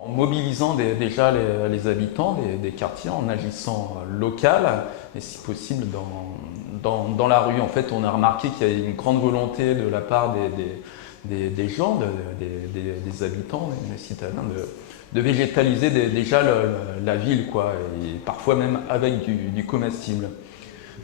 En mobilisant déjà les habitants des quartiers, en agissant local et si possible dans la rue. En fait, on a remarqué qu'il y a une grande volonté de la part des gens, des habitants, des citadins, de végétaliser déjà la ville, quoi, et parfois même avec du comestible.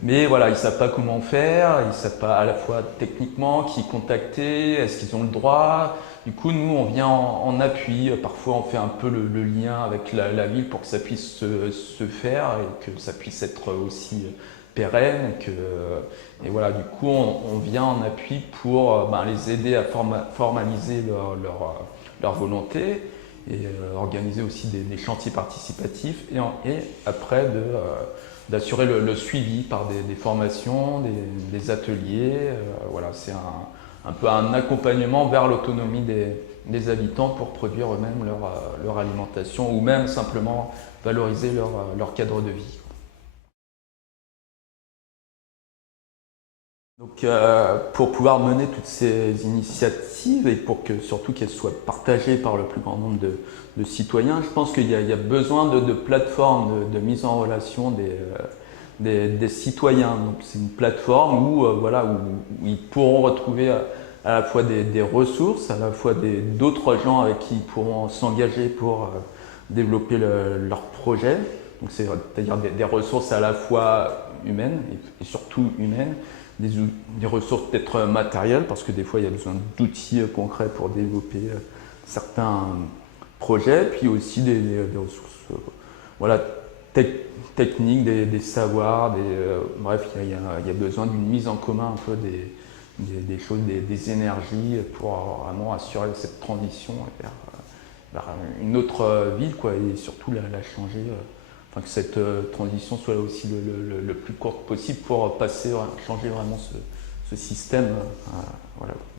Mais voilà, ils ne savent pas comment faire, ils ne savent pas à la fois techniquement qui contacter, est-ce qu'ils ont le droit. Du coup, nous, on vient en appui. Parfois, on fait un peu le lien avec la ville pour que ça puisse se faire et que ça puisse être aussi pérenne. Et voilà, du coup, on vient en appui pour les aider à formaliser leur volonté et organiser aussi des chantiers participatifs et après d'assurer le suivi par des formations, des ateliers. Voilà, c'est un peu un accompagnement vers l'autonomie des habitants pour produire eux-mêmes leur alimentation ou même simplement valoriser leur cadre de vie. Donc, pour pouvoir mener toutes ces initiatives et pour que surtout qu'elles soient partagées par le plus grand nombre de citoyens, je pense qu'il y a besoin de plateformes de mise en relation des citoyens. Donc, c'est une plateforme où, voilà, où ils pourront retrouver à la fois des ressources, à la fois d'autres gens avec qui ils pourront s'engager pour développer leur projet. Donc, c'est-à-dire des ressources à la fois humaines et surtout humaines, des ressources peut-être matérielles, parce que des fois il y a besoin d'outils concrets pour développer certains projets, puis aussi des ressources voilà, techniques, des savoirs, bref, il y a besoin d'une mise en commun un peu des choses, des énergies pour vraiment assurer cette transition vers une autre ville, quoi, et surtout la changer. Enfin, que cette transition soit aussi le plus courte possible pour changer vraiment ce système. Voilà.